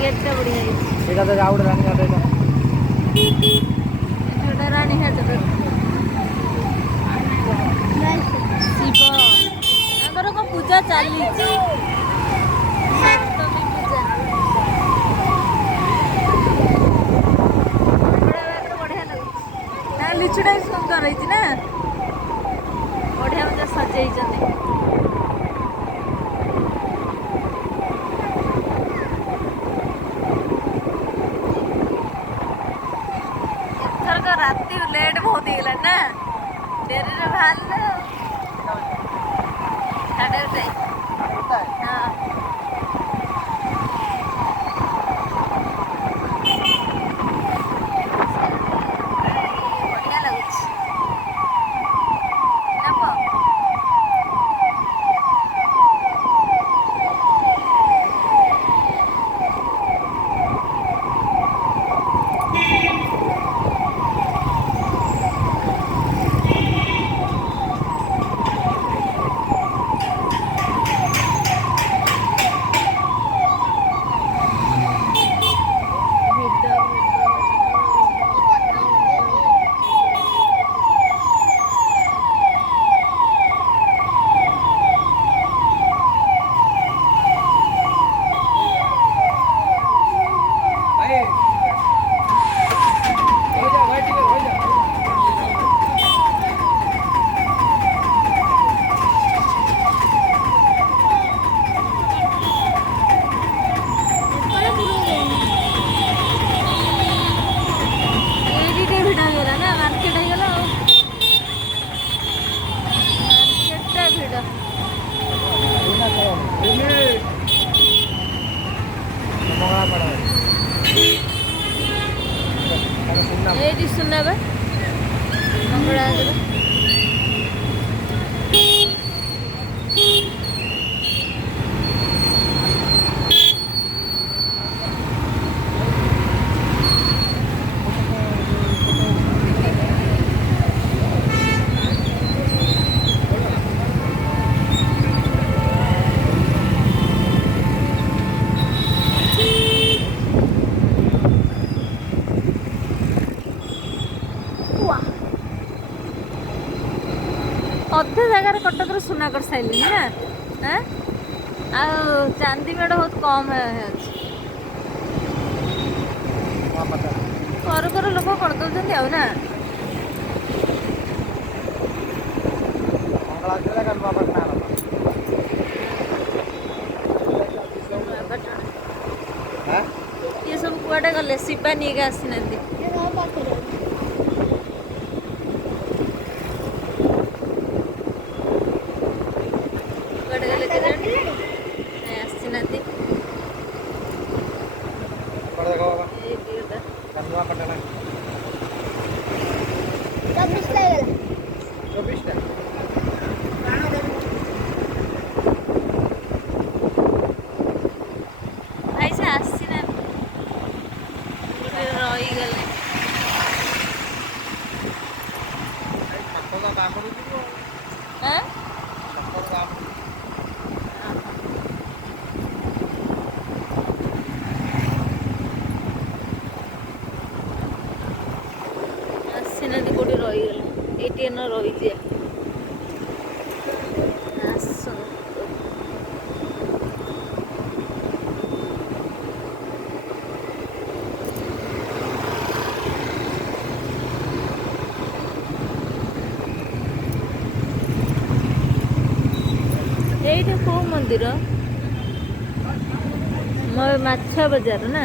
Gate बढ़िया ଏଇଟା ତ ଆଉ ଗୋଟେ ରାଣୀଘାଟ ଏଇଟା। रानीघाट शिव तांकर कौन पूजा चली सप्तमी पूजा बढ़िया लगे लिचुटा भी सुंदर रही ना बढ़िया मजा सजे राति लेट बहुत ही ना डेरी रे बाहर साढ़े गोटे हाँ बढ़िया लगुच ये सुना मंगला अधे जगार कटक सुना कर सारे ना चांदी मेढ़ बहुत कम कर लोक करदे आउ ना ये सब कुआडे गले शिवा नहीं आसी कोटी रहीगला ये रही ये मंदिर माछ बजार ना